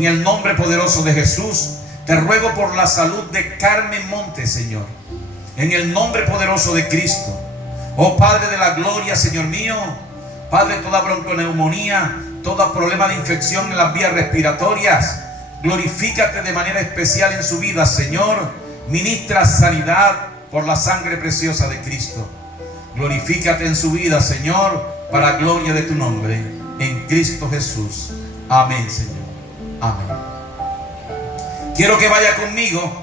En el nombre poderoso de Jesús, te ruego por la salud de Carmen Montes, Señor. En el nombre poderoso de Cristo. Oh Padre de la gloria, Señor mío. Padre, toda bronconeumonía, todo problema de infección en las vías respiratorias, glorifícate de manera especial en su vida, Señor. Ministra sanidad por la sangre preciosa de Cristo. Glorifícate en su vida, Señor, para gloria de tu nombre, en Cristo Jesús. Amén, Señor. Amén. Quiero que vaya conmigo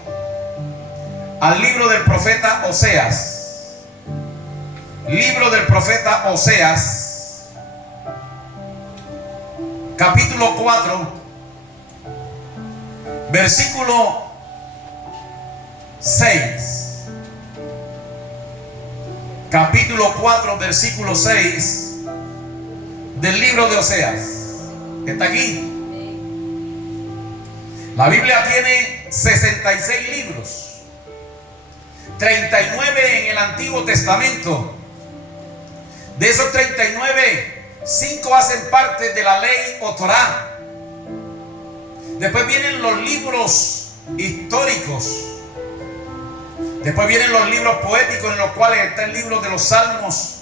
al libro del profeta Oseas. Libro del profeta Oseas, capítulo 4, versículo 6. Capítulo 4, versículo 6 del libro de Oseas. ¿Está aquí? La Biblia tiene 66 libros, 39 en el Antiguo Testamento. De esos 39, 5 hacen parte de la ley o Torá. Después vienen los libros históricos. Después vienen los libros poéticos, en los cuales está el libro de los Salmos,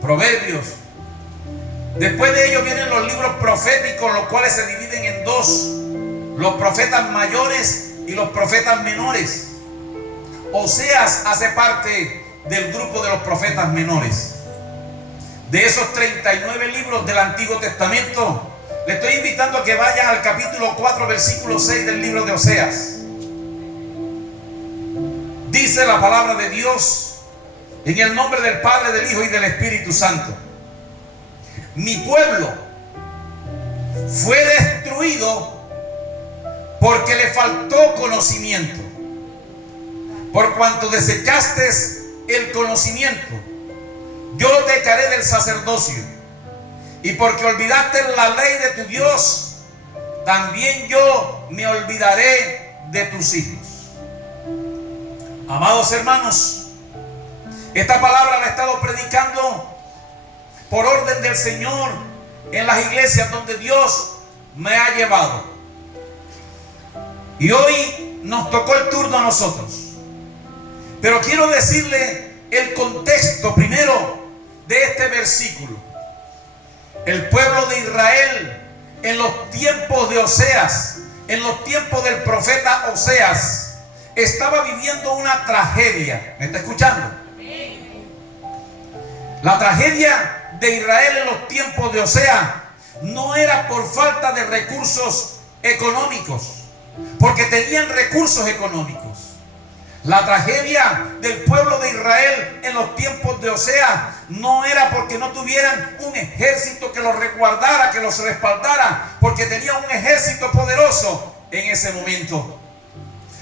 Proverbios. Después de ellos vienen los libros proféticos, los cuales se dividen en dos: los profetas mayores y los profetas menores. Oseas hace parte del grupo de los profetas menores. De esos 39 libros del Antiguo Testamento, le estoy invitando a que vayan al capítulo 4, versículo 6 del libro de Oseas. Dice la palabra de Dios, en el nombre del Padre, del Hijo y del Espíritu Santo: mi pueblo fue destruido porque le faltó conocimiento. Por cuanto desechaste el conocimiento, yo te echaré del sacerdocio. Y porque olvidaste la ley de tu Dios, también yo me olvidaré de tus hijos. Amados hermanos, esta palabra la he estado predicando por orden del Señor en las iglesias donde Dios me ha llevado. Y hoy nos tocó el turno a nosotros. Pero quiero decirle el contexto primero de este versículo. El pueblo de Israel en los tiempos de Oseas, en los tiempos del profeta Oseas, estaba viviendo una tragedia. ¿Me está escuchando? La tragedia de Israel en los tiempos de Oseas no era por falta de recursos económicos, porque tenían recursos económicos. La tragedia del pueblo de Israel en los tiempos de Oseas no era porque no tuvieran un ejército que los resguardara, que los respaldara, porque tenían un ejército poderoso en ese momento.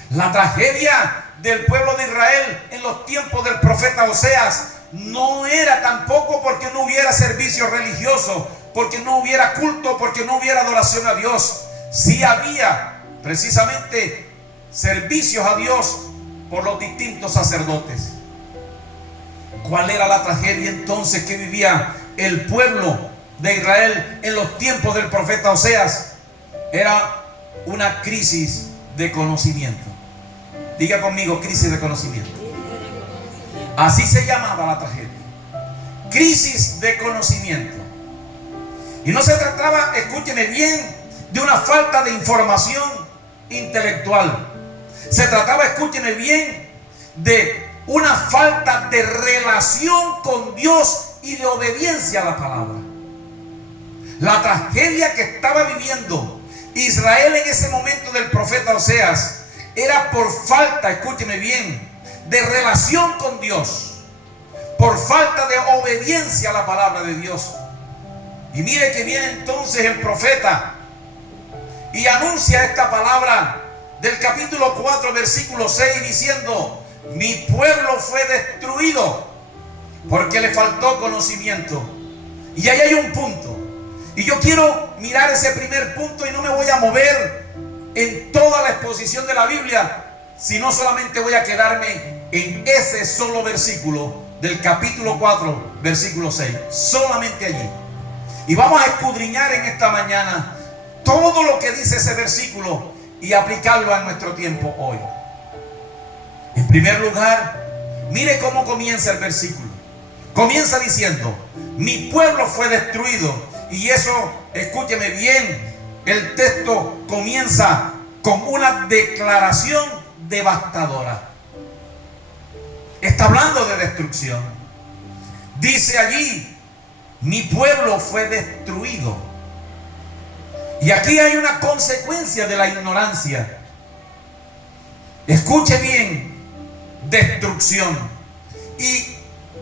La tragedia del pueblo de Israel en los tiempos del profeta Oseas no era tampoco porque no hubiera servicio religioso, porque no hubiera culto, porque no hubiera adoración a Dios. Sí había precisamente servicios a Dios por los distintos sacerdotes. ¿Cuál era la tragedia entonces que vivía el pueblo de Israel en los tiempos del profeta Oseas? Era una crisis de conocimiento. Diga conmigo, crisis de conocimiento. Así se llamaba la tragedia. Crisis de conocimiento. Y no se trataba, escúcheme bien, de una falta de información intelectual. Se trataba, escúcheme bien, de una falta de relación con Dios y de obediencia a la palabra. La tragedia que estaba viviendo Israel en ese momento del profeta Oseas era por falta, escúcheme bien, de relación con Dios, por falta de obediencia a la palabra de Dios. Y mire que viene entonces el profeta y anuncia esta palabra del capítulo 4, versículo 6, diciendo: mi pueblo fue destruido porque le faltó conocimiento. Y ahí hay un punto, y yo quiero mirar ese primer punto, y no me voy a mover en toda la exposición de la Biblia, sino solamente voy a quedarme en ese solo versículo del capítulo 4, versículo 6, solamente allí. Y vamos a escudriñar en esta mañana todo lo que dice ese versículo y aplicarlo a nuestro tiempo hoy. En primer lugar, mire cómo comienza el versículo. Comienza diciendo: mi pueblo fue destruido. Y eso, escúcheme bien, el texto comienza con una declaración devastadora. Está hablando de destrucción. Dice allí: mi pueblo fue destruido. Y aquí hay una consecuencia de la ignorancia. Escuche bien: destrucción. Y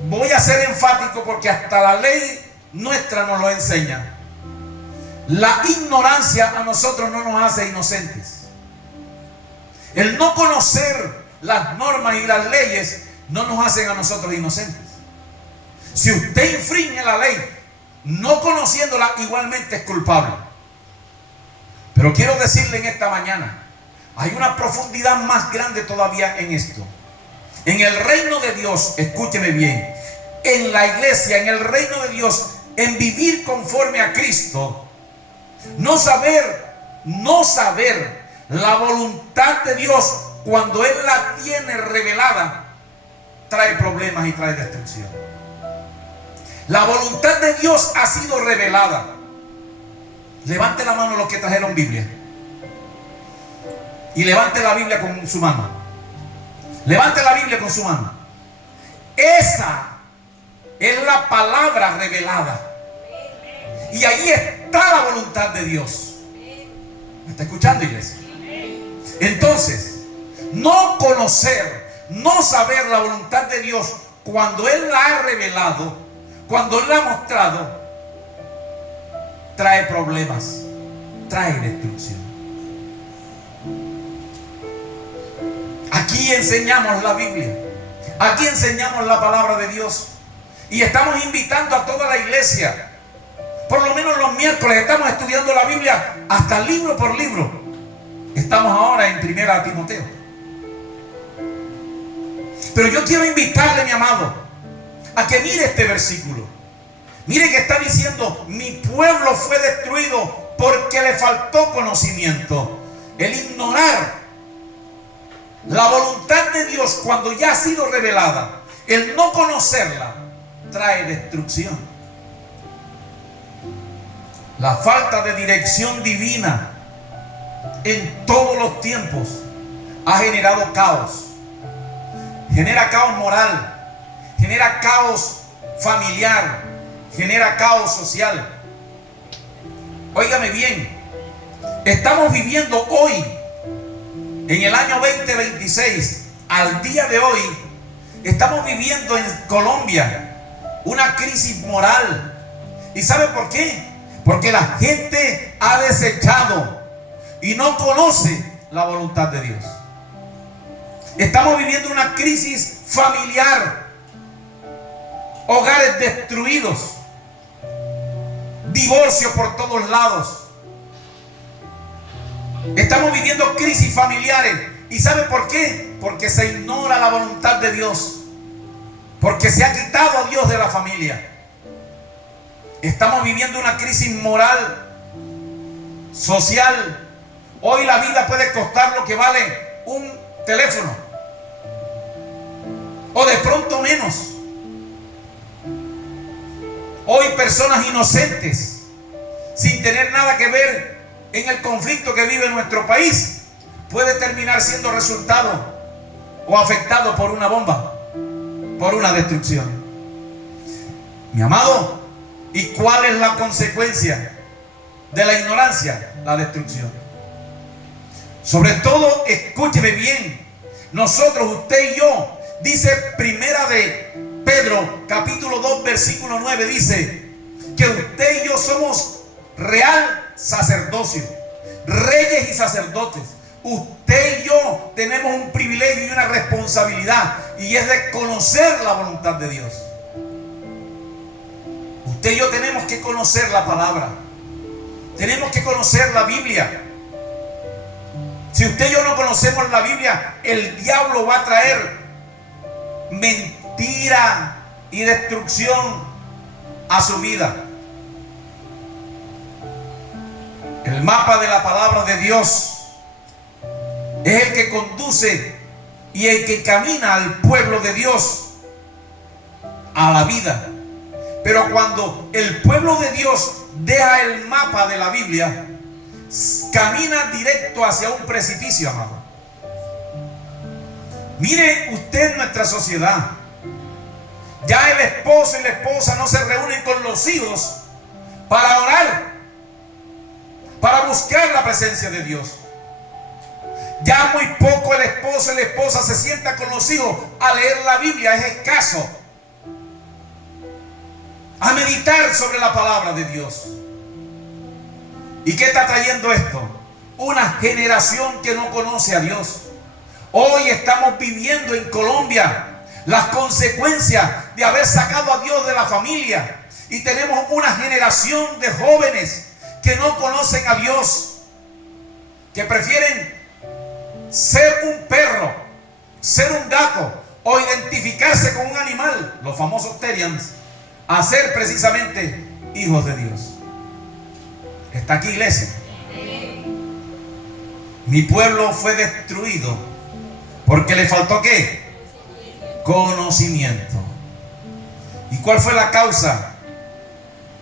voy a ser enfático porque hasta la ley nuestra nos lo enseña. La ignorancia a nosotros no nos hace inocentes. El no conocer las normas y las leyes no nos hacen a nosotros inocentes. Si usted infringe la ley no conociéndola, igualmente es culpable. Pero quiero decirle en esta mañana, hay una profundidad más grande todavía en esto. En el reino de Dios, escúcheme bien, en la iglesia, en el reino de Dios, en vivir conforme a Cristo, no saber la voluntad de Dios cuando Él la tiene revelada, trae problemas y trae destrucción. La voluntad de Dios ha sido revelada. Levante la mano los que trajeron Biblia. Y levante la Biblia con su mano. Levante la Biblia con su mano. Esa es la palabra revelada. Y ahí está la voluntad de Dios. ¿Me está escuchando, iglesia? Entonces, no conocer, no saber la voluntad de Dios cuando Él la ha revelado, cuando Él la ha mostrado, trae problemas, trae destrucción. Aquí enseñamos la Biblia, aquí enseñamos la palabra de Dios y estamos invitando a toda la iglesia. Por lo menos los miércoles estamos estudiando la Biblia hasta libro por libro. Estamos ahora en 1 Timoteo. Pero yo quiero invitarle, mi amado, a que mire este versículo. Mire que está diciendo: mi pueblo fue destruido porque le faltó conocimiento. El ignorar la voluntad de Dios cuando ya ha sido revelada, el no conocerla, trae destrucción. La falta de dirección divina en todos los tiempos ha generado caos. Genera caos moral, genera caos familiar, genera caos social. Óigame bien, estamos viviendo hoy, en el año 2026, al día de hoy, estamos viviendo en Colombia una crisis moral. ¿Y sabe por qué? Porque la gente ha desechado y no conoce la voluntad de Dios. Estamos viviendo una crisis familiar, hogares destruidos, divorcio por todos lados. Estamos viviendo crisis familiares. ¿Y sabe por qué? Porque se ignora la voluntad de Dios, porque se ha quitado a Dios de la familia. Estamos viviendo una crisis moral, social. Hoy la vida puede costar lo que vale un teléfono, o de pronto menos. Hoy personas inocentes, sin tener nada que ver en el conflicto que vive nuestro país, puede terminar siendo resultado o afectado por una bomba, por una destrucción. Mi amado, ¿y cuál es la consecuencia de la ignorancia? La destrucción. Sobre todo, escúcheme bien, nosotros, usted y yo, dice Primera de Pedro, capítulo 2, versículo 9, dice que usted y yo somos real sacerdocio, reyes y sacerdotes. Usted y yo tenemos un privilegio y una responsabilidad, y es de conocer la voluntad de Dios. Usted y yo tenemos que conocer la palabra, tenemos que conocer la Biblia. Si usted y yo no conocemos la Biblia, el diablo va a traer mentira y destrucción a su vida. El mapa de la palabra de Dios es el que conduce y el que camina al pueblo de Dios a la vida. Pero cuando el pueblo de Dios deja el mapa de la Biblia, camina directo hacia un precipicio, amado. Mire usted nuestra sociedad. Ya el esposo y la esposa no se reúnen con los hijos para orar, para buscar la presencia de Dios. Ya muy poco el esposo y la esposa se sientan con los hijos a leer la Biblia, es escaso. A meditar sobre la palabra de Dios. ¿Y qué está trayendo esto? Una generación que no conoce a Dios. Hoy estamos viviendo en Colombia las consecuencias de haber sacado a Dios de la familia. Y tenemos una generación de jóvenes que no conocen a Dios, que prefieren ser un perro, ser un gato o identificarse con un animal, los famosos Terriers, a ser precisamente hijos de Dios. ¿Está aquí, iglesia? Mi pueblo fue destruido porque le faltó ¿qué? Conocimiento. ¿Y cuál fue la causa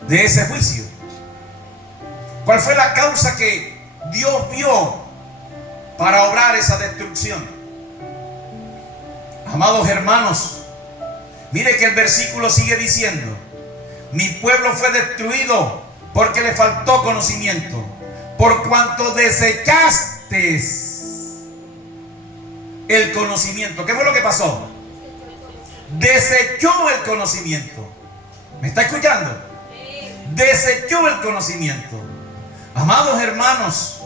de ese juicio? ¿Cuál fue la causa que Dios vio para obrar esa destrucción? Amados hermanos, mire que el versículo sigue diciendo: mi pueblo fue destruido porque le faltó conocimiento, por cuanto desechaste el conocimiento. ¿Qué fue lo que pasó? Desechó el conocimiento. ¿Me está escuchando? Desechó el conocimiento. Amados hermanos,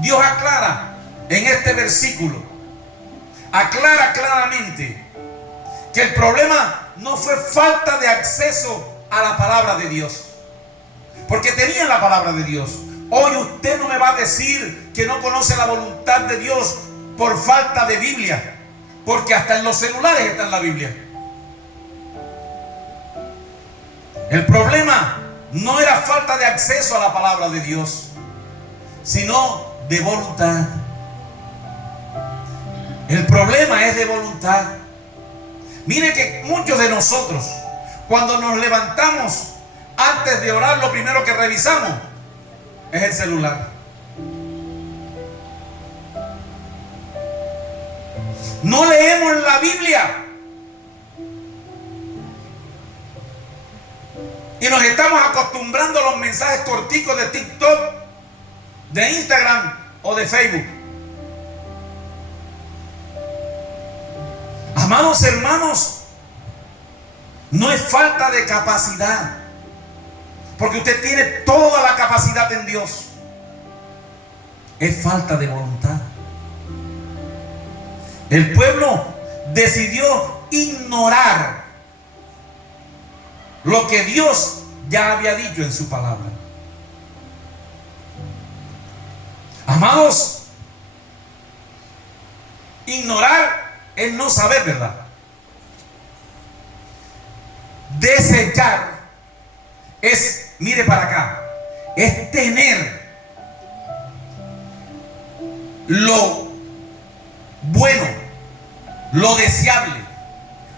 Dios aclara en este versículo, aclara claramente que el problema no fue falta de acceso a la palabra de Dios, porque tenían la palabra de Dios. Hoy usted no me va a decir que no conoce la voluntad de Dios por falta de Biblia, porque hasta en los celulares está en la Biblia. El problema no era falta de acceso a la palabra de Dios, sino de voluntad. El problema es de voluntad. Mire que muchos de nosotros, cuando nos levantamos antes de orar, lo primero que revisamos es el celular. No leemos la Biblia y nos estamos acostumbrando a los mensajes corticos de TikTok, de Instagram o de Facebook. Amados hermanos, no es falta de capacidad, porque usted tiene toda la capacidad en Dios. Es falta de voluntad. El pueblo decidió ignorar lo que Dios ya había dicho en su palabra. Amados, ignorar es no saber, ¿verdad? Desechar es, mire para acá, es tener lo bueno, lo deseable,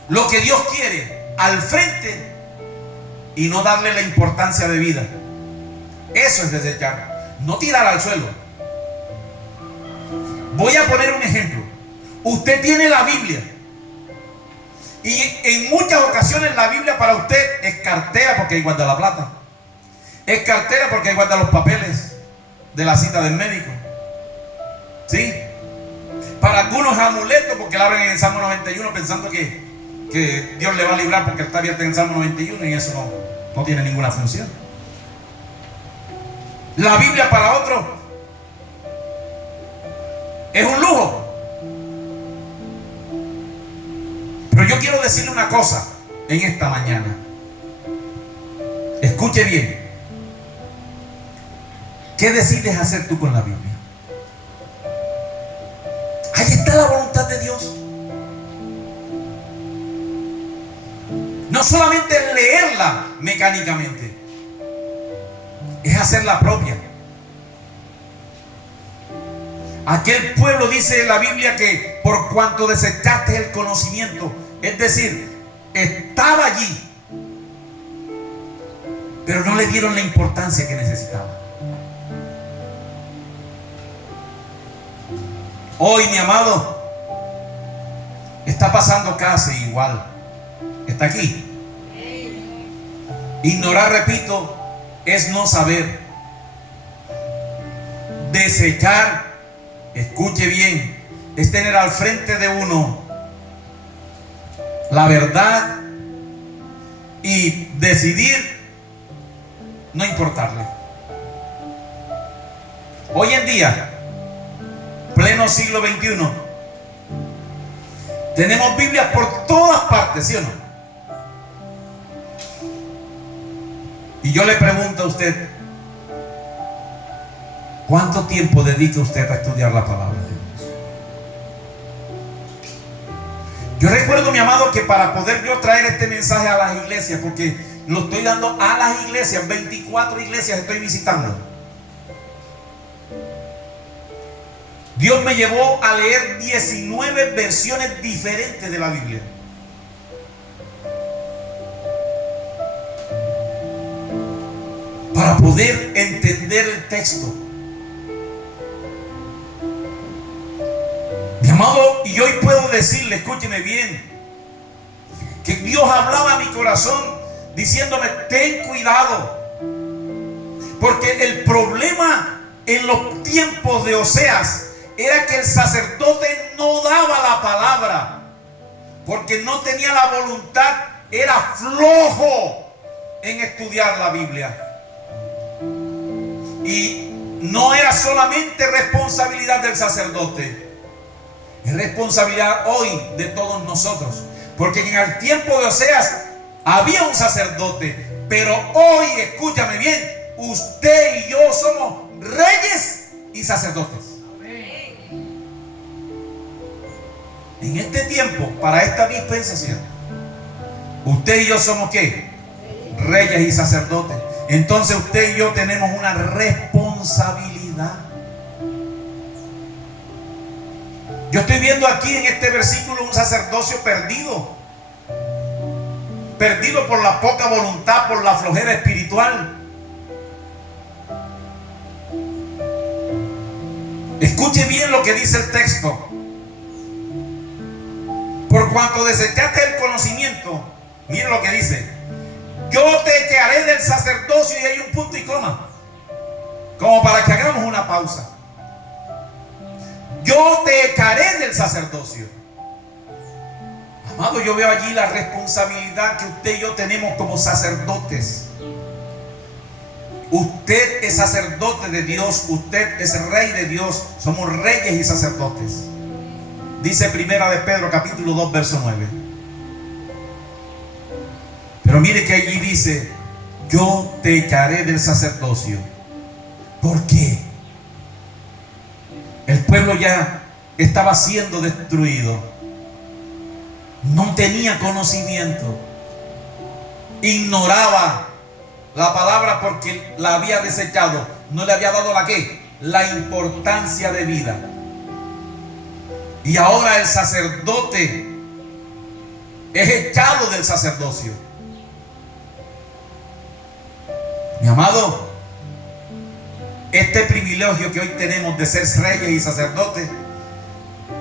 lo que Dios quiere al frente y no darle la importancia de vida. Eso es desechar, no tirar al suelo. Voy a poner un ejemplo. Usted tiene la Biblia y en muchas ocasiones la Biblia para usted es cartera porque ahí guarda la plata, es cartera porque ahí guarda los papeles de la cita del médico, ¿sí? Para algunos es amuleto porque la abren en el Salmo 91 pensando que Dios le va a librar porque está abierta en el Salmo 91 y eso no tiene ninguna función. La Biblia para otros es un lujo. Pero yo quiero decirle una cosa en esta mañana. Escuche bien. ¿Qué decides hacer tú con la Biblia? Ahí está la voluntad de Dios. No solamente leerla mecánicamente, es hacer la propia. Aquel pueblo, dice la Biblia, que por cuanto desechaste el conocimiento, es decir, estaba allí, pero no le dieron la importancia que necesitaba. Hoy, mi amado, está pasando casi igual. Está aquí. Ignorar, repito, es no saber. Desechar, escuche bien, es tener al frente de uno la verdad y decidir no importarle. Hoy en día, pleno siglo XXI, tenemos Biblias por todas partes, ¿sí o no? Y yo le pregunto a usted, ¿cuánto tiempo dedica usted a estudiar la palabra de Dios? Yo recuerdo, mi amado, que para poder yo traer este mensaje a las iglesias, porque lo estoy dando a las iglesias, 24 iglesias estoy visitando, Dios me llevó a leer 19 versiones diferentes de la Biblia. Para poder entender el texto. Mi amado, y hoy puedo decirle, escúcheme bien, que Dios hablaba a mi corazón diciéndome, ten cuidado, porque el problema en los tiempos de Oseas era que el sacerdote no daba la palabra, porque no tenía la voluntad, era flojo en estudiar la Biblia. Y no era solamente responsabilidad del sacerdote, es responsabilidad hoy de todos nosotros, porque en el tiempo de Oseas había un sacerdote, pero hoy, escúchame bien, usted y yo somos reyes y sacerdotes. En este tiempo, para esta dispensación, usted y yo somos ¿qué? Reyes y sacerdotes. Entonces usted y yo tenemos una responsabilidad. Yo estoy viendo aquí en este versículo un sacerdocio perdido. Perdido por la poca voluntad, por la flojera espiritual. Escuche bien lo que dice el texto. Por cuanto desechaste el conocimiento, mire lo que dice: yo te echaré del sacerdocio, y hay un punto y coma, como para que hagamos una pausa. Yo te echaré del sacerdocio. Amado, yo veo allí la responsabilidad que usted y yo tenemos como sacerdotes. Usted es sacerdote de Dios, usted es rey de Dios, somos reyes y sacerdotes. Dice Primera de Pedro capítulo 2 verso 9. Pero mire que allí dice: yo te echaré del sacerdocio. ¿Por qué? El pueblo ya estaba siendo destruido. No tenía conocimiento. Ignoraba la palabra porque la había desechado. No le había dado la ¿qué? La importancia de vida. Y ahora el sacerdote es echado del sacerdocio. Mi amado, este privilegio que hoy tenemos de ser reyes y sacerdotes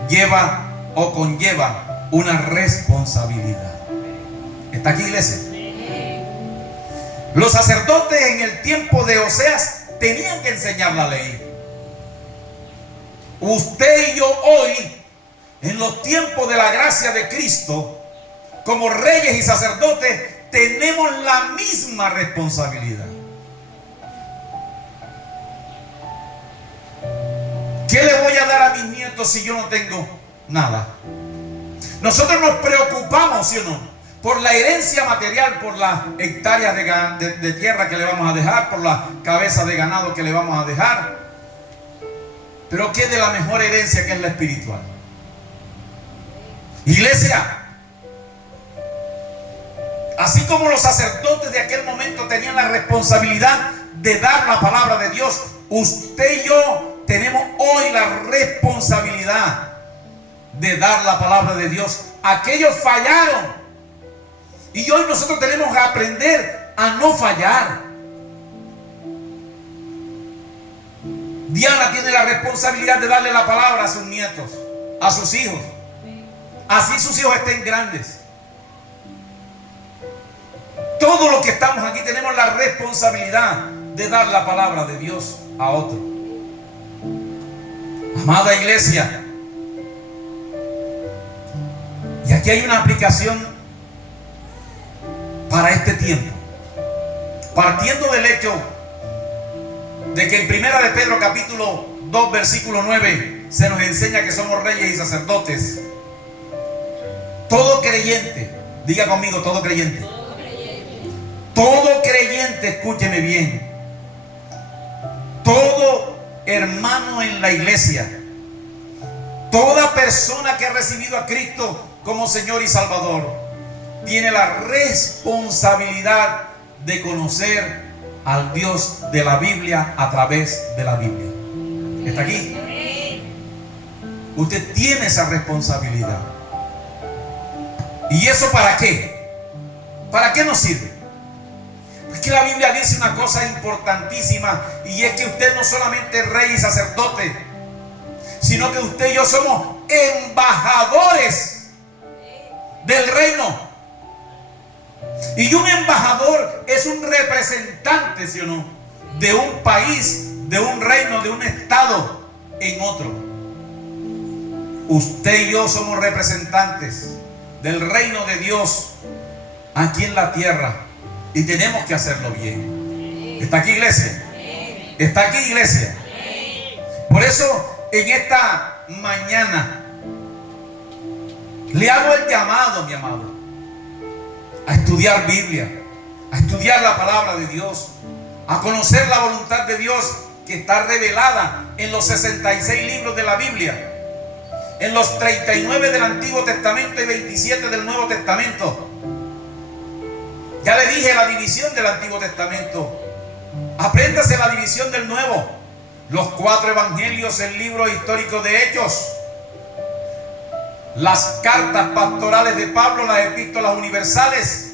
lleva o conlleva una responsabilidad. ¿Está aquí, iglesia? Los sacerdotes en el tiempo de Oseas tenían que enseñar la ley. Usted y yo hoy, en los tiempos de la gracia de Cristo, como reyes y sacerdotes, tenemos la misma responsabilidad. ¿Qué le voy a dar a mis nietos si yo no tengo nada? Nosotros nos preocupamos, ¿sí o no?, por la herencia material, por las hectáreas de tierra que le vamos a dejar, por las cabezas de ganado que le vamos a dejar. Pero ¿qué de la mejor herencia, que es la espiritual? Iglesia, así como los sacerdotes de aquel momento tenían la responsabilidad de dar la palabra de Dios. Usted y yo tenemos hoy la responsabilidad de dar la palabra de Dios. Aquellos fallaron y hoy nosotros tenemos que aprender a no fallar. Diana tiene la responsabilidad de darle la palabra a sus nietos, a sus hijos, así sus hijos estén grandes. Todos los que estamos aquí tenemos la responsabilidad de dar la palabra de Dios a otro. Amada iglesia, y aquí hay una aplicación para este tiempo, partiendo del hecho de que en Primera de Pedro capítulo 2 versículo 9 se nos enseña que somos reyes y sacerdotes. Todo creyente, diga conmigo, todo creyente, todo creyente, escúcheme bien, todo hermano en la iglesia, toda persona que ha recibido a Cristo como Señor y Salvador, tiene la responsabilidad de conocer al Dios de la Biblia a través de la Biblia. ¿Está aquí? Usted tiene esa responsabilidad. ¿Y eso para qué? ¿Para qué nos sirve? Es que la Biblia dice una cosa importantísima, y es que usted no solamente es rey y sacerdote, sino que usted y yo somos embajadores del reino. Y un embajador es un representante, ¿sí o no?, de un país, de un reino, de un estado en otro. Usted y yo somos representantes del reino de Dios aquí en la tierra, y tenemos que hacerlo bien. ¿Está aquí, iglesia? ¿Está aquí, iglesia? Por eso en esta mañana le hago el llamado, mi amado, a estudiar Biblia, a estudiar la palabra de Dios, a conocer la voluntad de Dios que está revelada en los 66 libros de la Biblia, en los 39 del Antiguo Testamento y 27 del Nuevo Testamento. Ya le dije la división del Antiguo Testamento. Apréndase la división del Nuevo: los 4 evangelios, el libro histórico de Hechos, las cartas pastorales de Pablo, las epístolas universales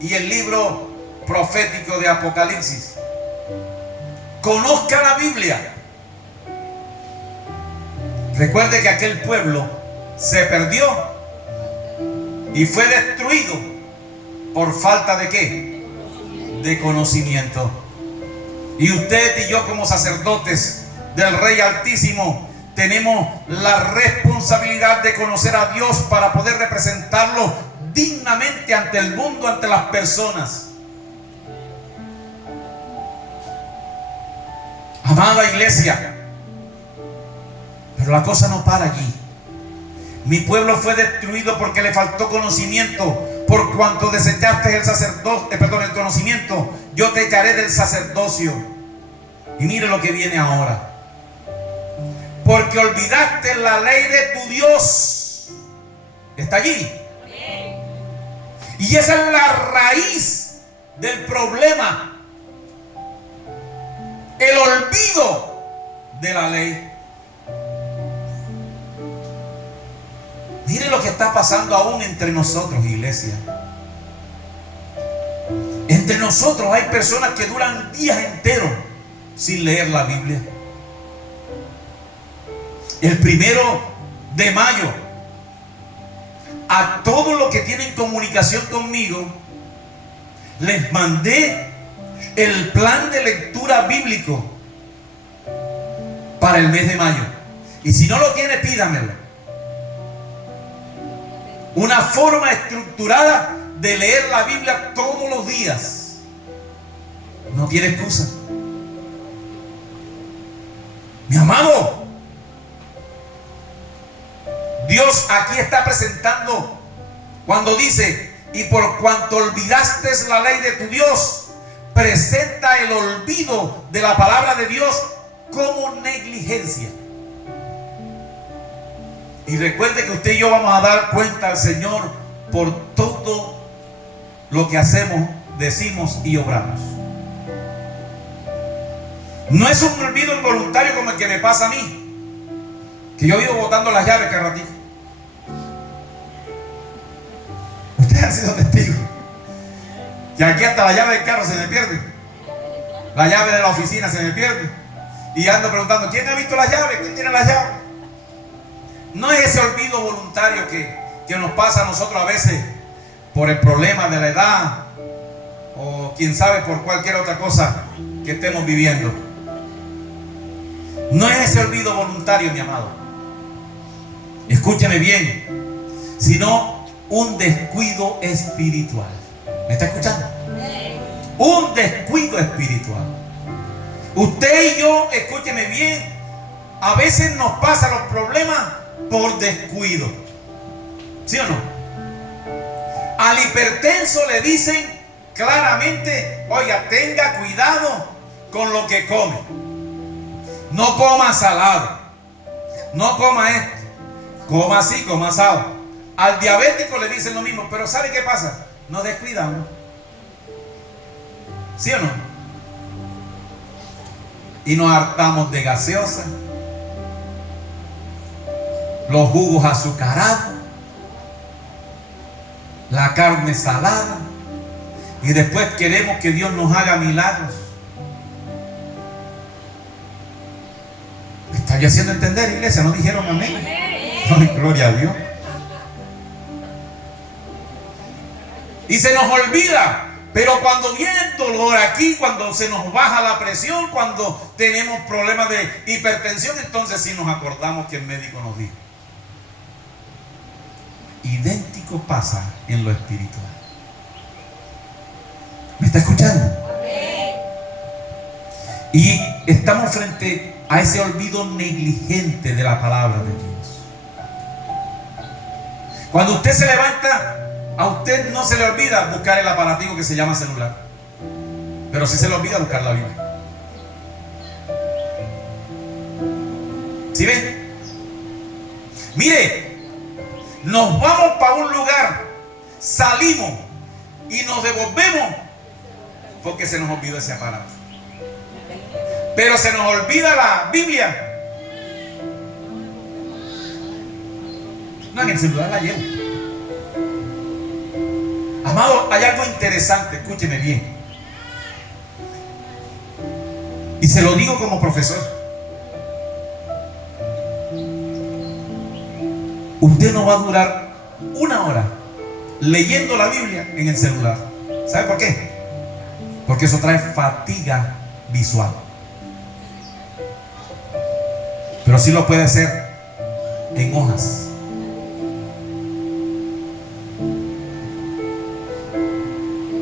y el libro profético de Apocalipsis. Conozca la Biblia. Recuerde que aquel pueblo se perdió y fue destruido por falta de ¿qué? De conocimiento. Y usted y yo, como sacerdotes del Rey Altísimo, tenemos la responsabilidad de conocer a Dios para poder representarlo dignamente ante el mundo, ante las personas. Amada iglesia, pero la cosa no para allí. Mi pueblo fue destruido porque le faltó conocimiento. Por cuanto desechaste el conocimiento, yo te echaré del sacerdocio. Y mire lo que viene ahora. Porque olvidaste la ley de tu Dios. Está allí. Y esa es la raíz del problema: el olvido de la ley. Mire lo que está pasando aún entre nosotros, iglesia. Entre nosotros hay personas que duran días enteros sin leer la Biblia. El 1 de mayo, a todos los que tienen comunicación conmigo, les mandé el plan de lectura bíblico para el mes de mayo. Y si no lo tiene, pídamelo. Una forma estructurada de leer la Biblia todos los días. No tiene excusa. Mi amado, Dios aquí está presentando cuando dice: y por cuanto olvidaste la ley de tu Dios, presenta el olvido de la palabra de Dios como negligencia. Y recuerde que usted y yo vamos a dar cuenta al Señor por todo lo que hacemos, decimos y obramos. No es un olvido involuntario como el que me pasa a mí, que yo vivo botando las llaves cada ratito. Usted ha sido testigo que aquí hasta la llave del carro se me pierde, la llave de la oficina se me pierde, y ando preguntando: ¿quién ha visto las llaves? ¿Quién tiene las llaves? No es ese olvido voluntario que nos pasa a nosotros a veces por el problema de la edad, o quién sabe por cualquier otra cosa que estemos viviendo. No es ese olvido voluntario, mi amado, escúcheme bien, sino un descuido espiritual. ¿Me está escuchando? Un descuido espiritual. Usted y yo, escúcheme bien, a veces nos pasan los problemas por descuido. ¿Sí o no? Al hipertenso le dicen claramente: oiga, tenga cuidado con lo que come. No coma salado, no coma esto, coma así, coma asado. Al diabético le dicen lo mismo, pero ¿sabe qué pasa? Nos descuidamos. ¿Sí o no? Y nos hartamos de gaseosa, los jugos azucarados, la carne salada, y después queremos que Dios nos haga milagros. ¿Me está yo haciendo entender, iglesia? ¿No dijeron amén? Ay, gloria a Dios. Y se nos olvida. Pero cuando viene el dolor aquí, cuando se nos baja la presión, cuando tenemos problemas de hipertensión, entonces sí nos acordamos que el médico nos dijo. Idéntico pasa en lo espiritual. ¿Me está escuchando? Y estamos frente a ese olvido negligente de la palabra de Dios. Cuando usted se levanta, a usted no se le olvida buscar el aparatico que se llama celular, pero sí se le olvida buscar la Biblia. ¿Sí ven? Mire, nos vamos para un lugar, salimos y nos devolvemos porque se nos olvidó ese aparato. Pero se nos olvida la Biblia. No, en el celular la llevo. Amado, hay algo interesante, escúcheme bien. Y se lo digo como profesor. Usted no va a durar una hora leyendo la Biblia en el celular. ¿Sabe por qué? Porque eso trae fatiga visual. Pero sí lo puede hacer en hojas.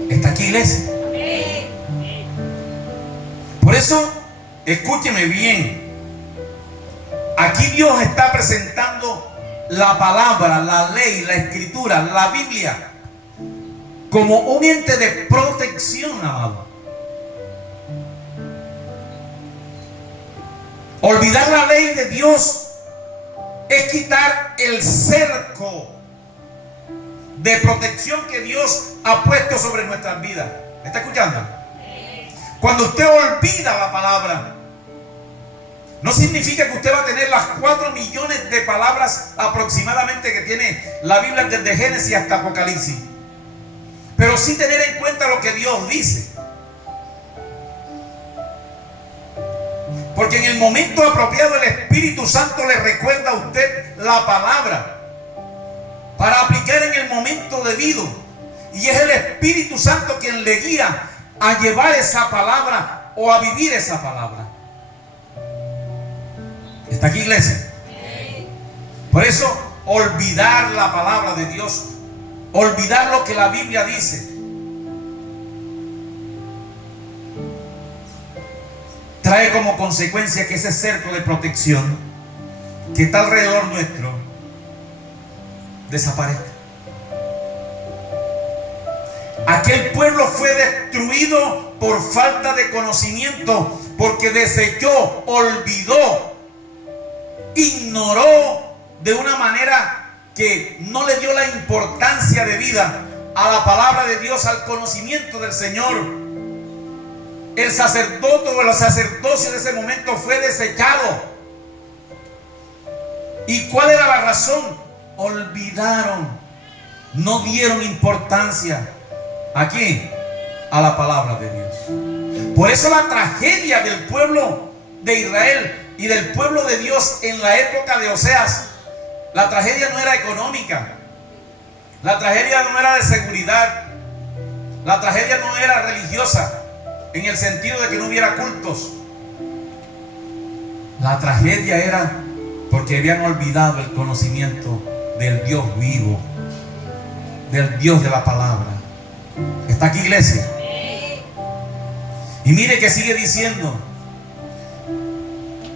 ¿Está aquí, iglesia? Por eso, escúcheme bien. Aquí Dios está presentando la palabra, la ley, la escritura, la Biblia, como un ente de protección, amado. Olvidar la ley de Dios es quitar el cerco de protección que Dios ha puesto sobre nuestras vidas. ¿Me está escuchando? Cuando usted olvida la palabra, no significa que usted va a tener las 4 millones de palabras aproximadamente que tiene la Biblia desde Génesis hasta Apocalipsis, pero sí tener en cuenta lo que Dios dice. Porque en el momento apropiado el Espíritu Santo le recuerda a usted la palabra para aplicar en el momento debido. Y es el Espíritu Santo quien le guía a llevar esa palabra o a vivir esa palabra. ¿Está aquí, iglesia? Por eso, olvidar la palabra de Dios, olvidar lo que la Biblia dice, trae como consecuencia que ese cerco de protección que está alrededor nuestro desaparezca. Aquel pueblo fue destruido por falta de conocimiento, porque desechó, olvidó, ignoró de una manera que no le dio la importancia de vida a la palabra de Dios, al conocimiento del Señor. el sacerdote o el sacerdocio de ese momento fue desechado. ¿Y cuál era la razón? Olvidaron, no dieron importancia. ¿A quién? A la palabra de Dios. Por eso la tragedia del pueblo de Israel y del pueblo de Dios en la época de Oseas, la tragedia no era económica, la tragedia no era de seguridad, la tragedia no era religiosa, en el sentido de que no hubiera cultos. La tragedia era porque habían olvidado el conocimiento del Dios vivo, del Dios de la palabra. ¿Está aquí, iglesia? Y mire que sigue diciendo: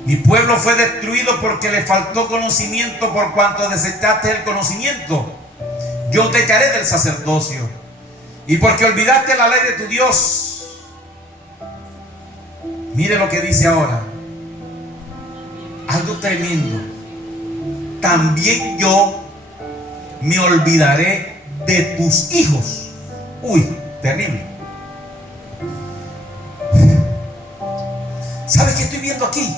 mi pueblo fue destruido porque le faltó conocimiento, por cuanto desechaste el conocimiento. Yo te echaré del sacerdocio, y porque olvidaste la ley de tu Dios. Mire lo que dice ahora, algo tremendo. También yo me olvidaré de tus hijos. Uy, terrible. ¿Sabes qué estoy viendo aquí?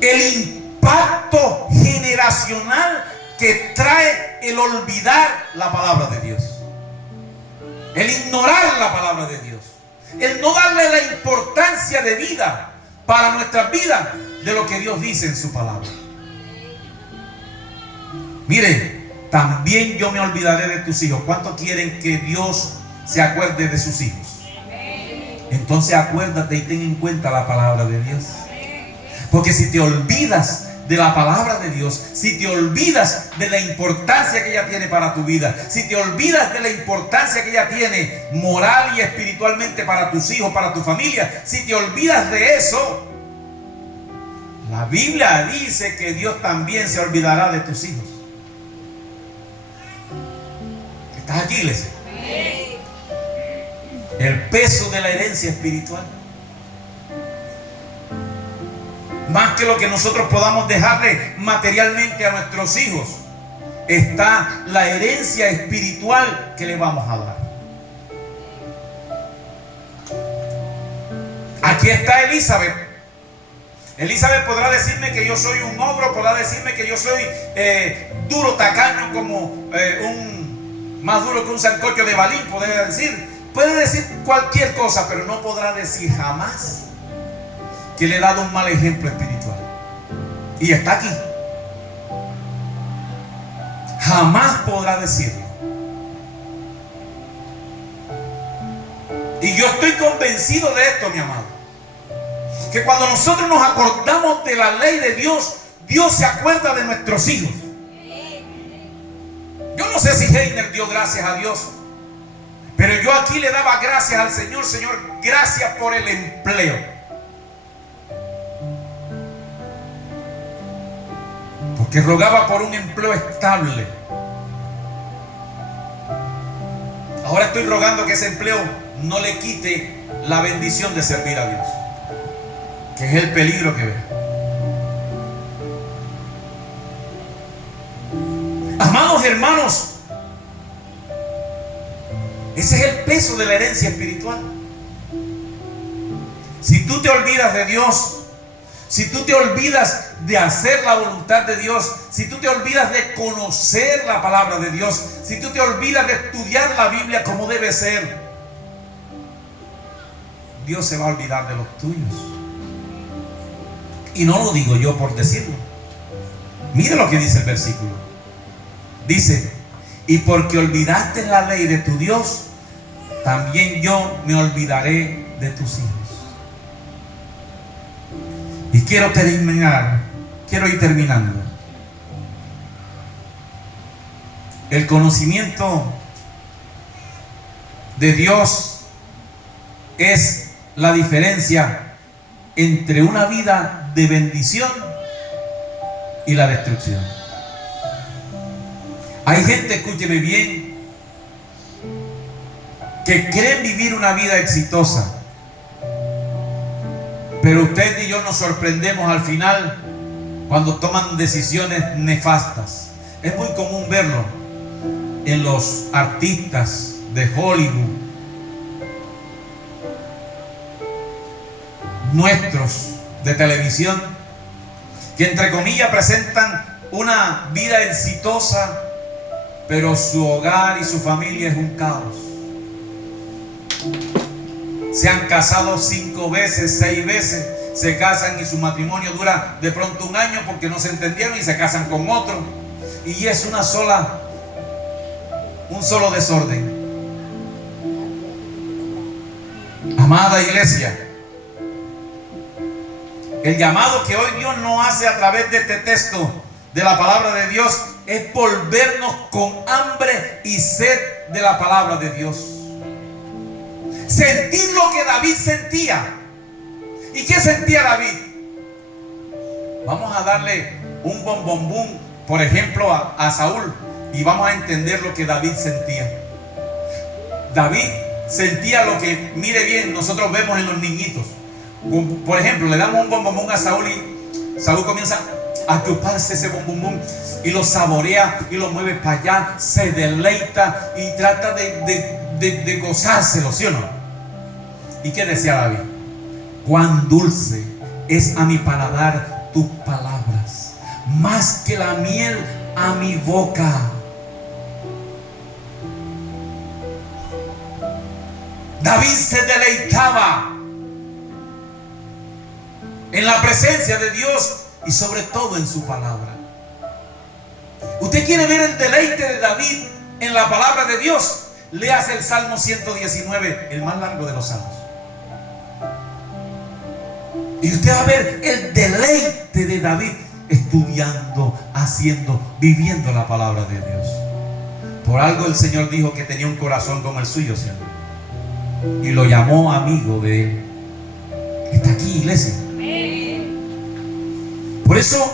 El impacto generacional que trae el olvidar la palabra de Dios, el ignorar la palabra de Dios, el no darle la importancia de vida para nuestras vidas de lo que Dios dice en su palabra. Mire, también yo me olvidaré de tus hijos. ¿Cuántos quieren que Dios se acuerde de sus hijos? Entonces acuérdate y ten en cuenta la palabra de Dios. Porque si te olvidas de la palabra de Dios, si te olvidas de la importancia que ella tiene para tu vida, si te olvidas de la importancia que ella tiene moral y espiritualmente para tus hijos, para tu familia, si te olvidas de eso, la Biblia dice que Dios también se olvidará de tus hijos. ¿Estás aquí, iglesia? El peso de la herencia espiritual, más que lo que nosotros podamos dejarle materialmente a nuestros hijos, está la herencia espiritual que le vamos a dar. Aquí está Elizabeth. Elizabeth podrá decirme que yo soy un ogro, podrá decirme que yo soy duro, tacaño, como más duro que un sancocho de balín, puede decir cualquier cosa, pero no podrá decir jamás que le he dado un mal ejemplo espiritual. Y está aquí. Jamás podrá decirlo. Y yo estoy convencido de esto, mi amado, que cuando nosotros nos acordamos de la ley de Dios, Dios se acuerda de nuestros hijos. Yo no sé si Heiner dio gracias a Dios, pero yo aquí le daba gracias al Señor. Señor, gracias por el empleo. Porque rogaba por un empleo estable. Ahora estoy rogando que ese empleo no le quite la bendición de servir a Dios, que es el peligro que ve. Amados hermanos, ese es el peso de la herencia espiritual. Si tú te olvidas de Dios, si tú te olvidas de hacer la voluntad de Dios, si tú te olvidas de conocer la palabra de Dios, si tú te olvidas de estudiar la Biblia como debe ser, Dios se va a olvidar de los tuyos. Y no lo digo yo por decirlo. Mire lo que dice el versículo. Dice: y porque olvidaste la ley de tu Dios, también yo me olvidaré de tus hijos. Y quiero ir terminando. El conocimiento de Dios es la diferencia entre una vida de bendición y la destrucción. Hay gente, escúcheme bien, que creen vivir una vida exitosa, pero usted y yo nos sorprendemos al final cuando toman decisiones nefastas. Es muy común verlo en los artistas de Hollywood, nuestros de televisión, que entre comillas presentan una vida exitosa, pero su hogar y su familia es un caos. Se han casado 5 veces, 6 veces, se casan y su matrimonio dura de pronto 1 año porque no se entendieron y se casan con otro, y es un solo desorden. Amada iglesia, el llamado que hoy Dios nos hace a través de este texto de la palabra de Dios es volvernos con hambre y sed de la palabra de Dios. Sentir lo que David sentía. ¿Y qué sentía David? Vamos a darle un bombombum, por ejemplo, a Saúl, y vamos a entender lo que David sentía. David sentía lo que, mire bien, nosotros vemos en los niñitos. Por ejemplo, le damos un bombombum a Saúl y Saúl comienza a chuparse ese bombombum y lo saborea y lo mueve para allá, se deleita y trata de gozárselo, ¿sí o no? ¿Y qué decía David? Cuán dulce es a mi paladar tus palabras, más que la miel a mi boca. David se deleitaba en la presencia de Dios y sobre todo en su palabra. ¿Usted quiere ver el deleite de David en la palabra de Dios? Léase el Salmo 119, el más largo de los salmos. Y usted va a ver el deleite de David estudiando, haciendo, viviendo la palabra de Dios. Por algo el Señor dijo que tenía un corazón como el suyo, Señor, y lo llamó amigo de él. Está aquí, iglesia. Por eso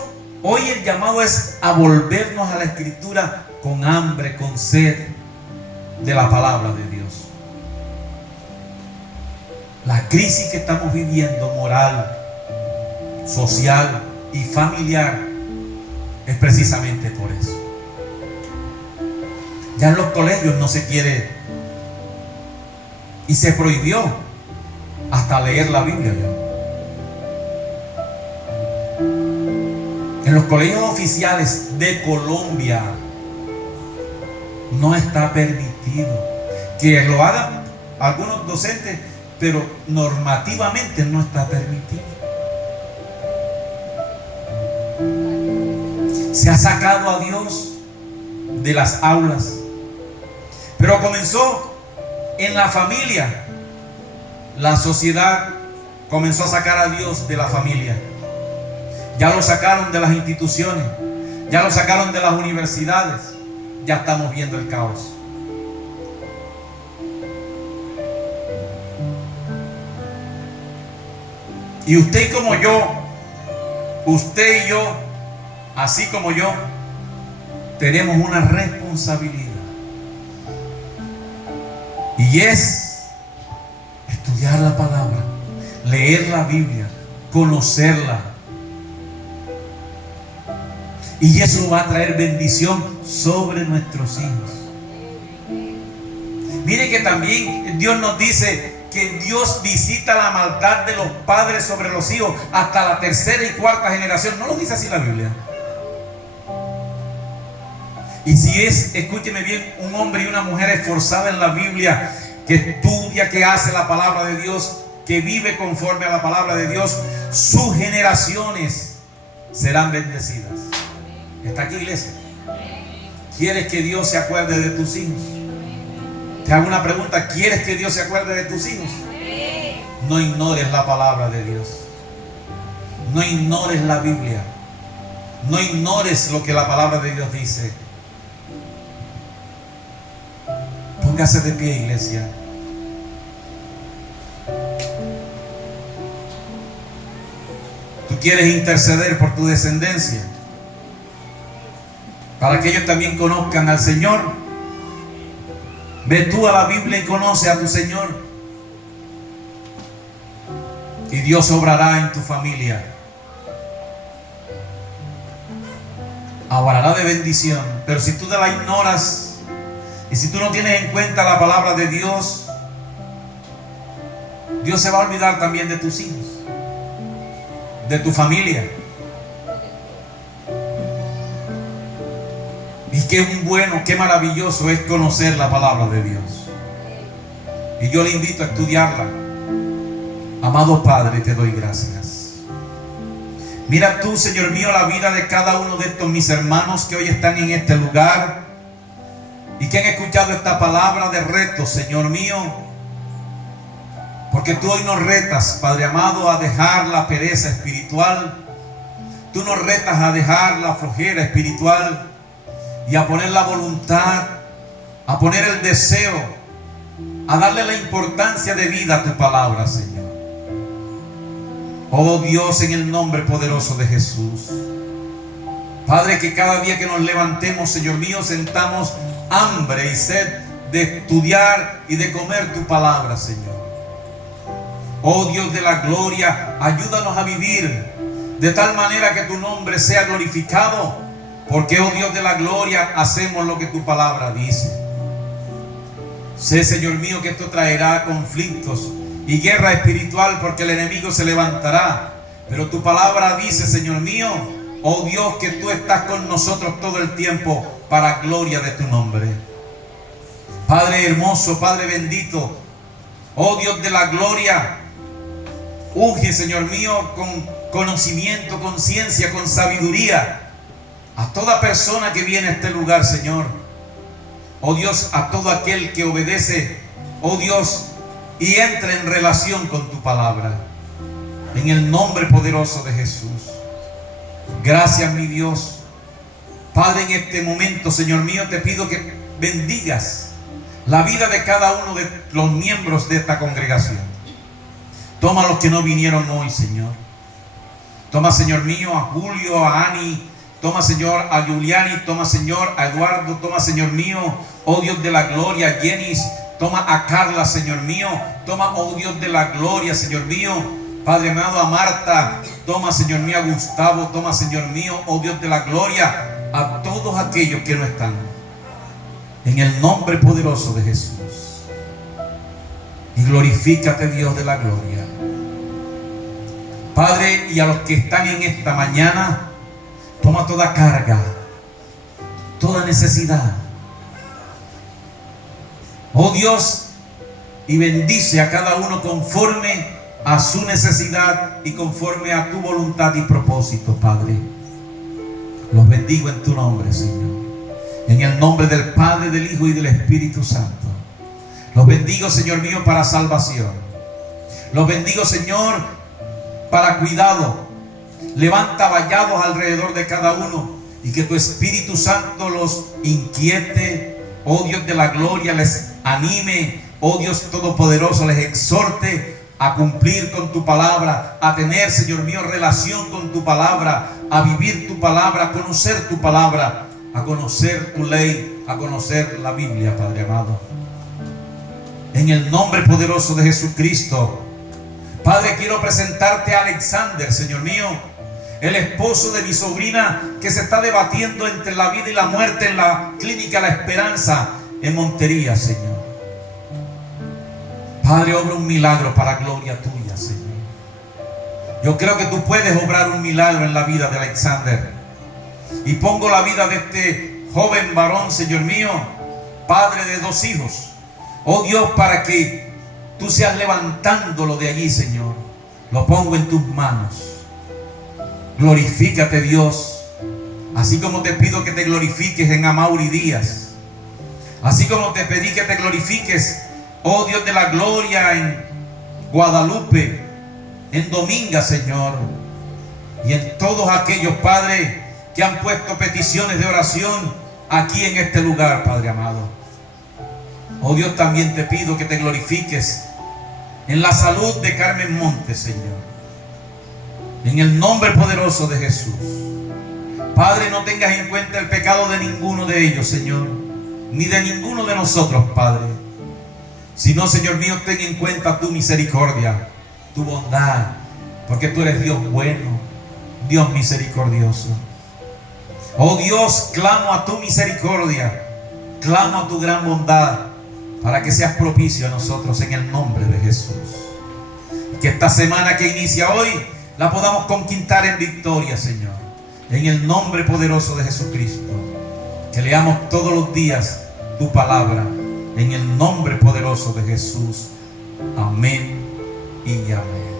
hoy el llamado es a volvernos a la Escritura con hambre, con sed de la palabra de Dios. La crisis que estamos viviendo, moral, social y familiar, es precisamente por eso. Ya en los colegios no se quiere, y se prohibió hasta leer la Biblia. En los colegios oficiales de Colombia no está permitido. Que lo hagan algunos docentes, pero normativamente no está permitido. Se ha sacado a Dios de las aulas, pero comenzó en la familia. La sociedad comenzó a sacar a Dios de la familia. Ya lo sacaron de las instituciones, ya lo sacaron de las universidades. Ya estamos viendo el caos. Y usted como yo, usted y yo, así como yo, tenemos una responsabilidad. Y es estudiar la palabra, leer la Biblia, conocerla. Y eso va a traer bendición sobre nuestros hijos. Mire que también Dios nos dice que Dios visita la maldad de los padres sobre los hijos hasta la 3ª y 4ª generación. ¿No lo dice así la Biblia? Y si es, escúcheme bien, un hombre y una mujer esforzada en la Biblia, que estudia, que hace la palabra de Dios, que vive conforme a la palabra de Dios, sus generaciones serán bendecidas. ¿Está aquí, iglesia? ¿Quieres que Dios se acuerde de tus hijos? Te hago una pregunta. ¿Quieres que Dios se acuerde de tus hijos? No ignores la palabra de Dios. No ignores la Biblia. No ignores lo que la palabra de Dios dice. Póngase de pie, iglesia. Tú quieres interceder por tu descendencia, para que ellos también conozcan al Señor. Ve tú a la Biblia y conoce a tu Señor, y Dios obrará en tu familia, obrará de bendición. Pero si tú te la ignoras y si tú no tienes en cuenta la palabra de Dios, Dios se va a olvidar también de tus hijos. de tu familia. Y qué bueno, qué maravilloso es conocer la palabra de Dios. Y yo le invito a estudiarla. Amado Padre, te doy gracias. Mira tú, Señor mío, la vida de cada uno de estos mis hermanos que hoy están en este lugar y que han escuchado esta palabra de reto, Señor mío. Porque tú hoy nos retas, Padre amado, a dejar la pereza espiritual. Tú nos retas a dejar la flojera espiritual y a poner la voluntad, a poner el deseo, a darle la importancia de vida a tu palabra, Señor. Oh Dios, en el nombre poderoso de Jesús. Padre, que cada día que nos levantemos, Señor mío, sentamos hambre y sed de estudiar y de comer tu palabra, Señor. Oh Dios de la gloria, ayúdanos a vivir de tal manera que tu nombre sea glorificado, porque, oh Dios de la gloria, hacemos lo que tu palabra dice. Sé, Señor mío, que esto traerá conflictos y guerra espiritual, porque el enemigo se levantará. Pero tu palabra dice, Señor mío, oh Dios, que tú estás con nosotros todo el tiempo para gloria de tu nombre. Padre hermoso, Padre bendito, oh Dios de la gloria, unge, Señor mío, con conocimiento, con ciencia, con sabiduría a toda persona que viene a este lugar, Señor. Oh Dios, a todo aquel que obedece, oh Dios, y entra en relación con tu palabra. En el nombre poderoso de Jesús. Gracias, mi Dios. Padre, en este momento, Señor mío, te pido que bendigas la vida de cada uno de los miembros de esta congregación. Toma a los que no vinieron hoy, Señor. Toma, Señor mío, a Julio, a Ani. Toma, Señor, a Juliani. Toma, Señor, a Eduardo. Toma, Señor mío, oh Dios de la gloria, a Jenis. Toma a Carla, Señor mío. Toma, oh Dios de la gloria, Señor mío, Padre amado, a Marta. Toma, Señor mío, a Gustavo. Toma, Señor mío, oh Dios de la gloria, a todos aquellos que no están. En el nombre poderoso de Jesús. Y glorifícate, Dios de la gloria. Padre, y a los que están en esta mañana, toma toda carga, toda necesidad. Oh Dios, y bendice a cada uno conforme a su necesidad y conforme a tu voluntad y propósito, Padre. Los bendigo en tu nombre, Señor. En el nombre del Padre, del Hijo y del Espíritu Santo. Los bendigo, Señor mío, para salvación. Los bendigo, Señor, para cuidado. Levanta vallados alrededor de cada uno y que tu Espíritu Santo los inquiete. Oh Dios de la gloria, les anime. Oh Dios todopoderoso, les exhorte a cumplir con tu palabra, a tener, Señor mío, relación con tu palabra, a vivir tu palabra, a conocer tu palabra, a conocer tu ley, a conocer la Biblia, Padre amado. En el nombre poderoso de Jesucristo. Padre, quiero presentarte a Alexander, Señor mío, el esposo de mi sobrina que se está debatiendo entre la vida y la muerte en la clínica La Esperanza en Montería, Señor. Padre, obra un milagro para gloria tuya, Señor. Yo creo que tú puedes obrar un milagro en la vida de Alexander. Y pongo la vida de este joven varón, Señor mío, padre de 2 hijos. Oh Dios, para que tú seas levantándolo de allí, Señor. Lo pongo en tus manos. Glorifícate, Dios. Así como te pido que te glorifiques en Amaury Díaz. Así como te pedí que te glorifiques, oh Dios de la gloria, en Guadalupe, en Dominga, Señor. Y en todos aquellos, Padre, que han puesto peticiones de oración aquí en este lugar, Padre amado. Oh Dios, también te pido que te glorifiques en la salud de Carmen Montes, Señor. En el nombre poderoso de Jesús. Padre, no tengas en cuenta el pecado de ninguno de ellos, Señor, ni de ninguno de nosotros, Padre. Sino, Señor mío, ten en cuenta tu misericordia, tu bondad, porque tú eres Dios bueno, Dios misericordioso. Oh Dios, clamo a tu misericordia, clamo a tu gran bondad, para que seas propicio a nosotros en el nombre de Jesús. Que esta semana que inicia hoy la podamos conquistar en victoria, Señor. En el nombre poderoso de Jesucristo. Que leamos todos los días tu palabra. En el nombre poderoso de Jesús. Amén y amén.